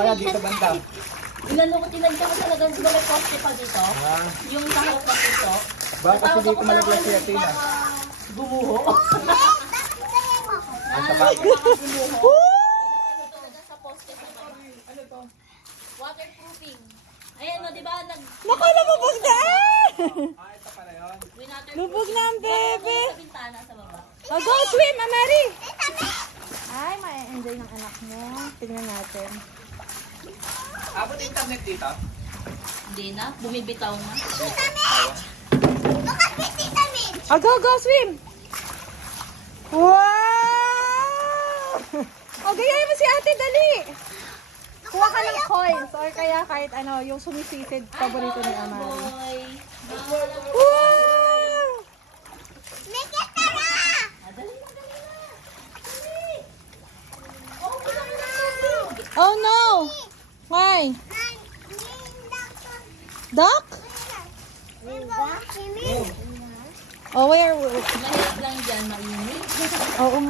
kaya dito banda. Tinagda ko talaga, di ba may poste pa dito? Yung sa harap pa dito. Baka kasi dito malaglas si Athena. Gumuho. Sa bagay. Gumuho. Sa poste sa bagay. Ano to? Waterproofing. Ayan o, di ba? Naku, lumubog na! Ito pala yun. Lubog na ang bebe. Sa bintana sa baba. Oh, go swim, Amari! Ay, ma-enjoy ng anak mo. Tingnan natin. Abot internet dito? Hindi na, bumibitaw na. Oh, go, go swim! Wow! Oh, gayahin mo si ate, dali! Kuha ka ng coins or kaya kahit ano, yung sumisisid, paborito ni Amari. Wow! Oh no! Why? Duck? Oh, where? Mahirap lang dyan, mainit. Oo nga.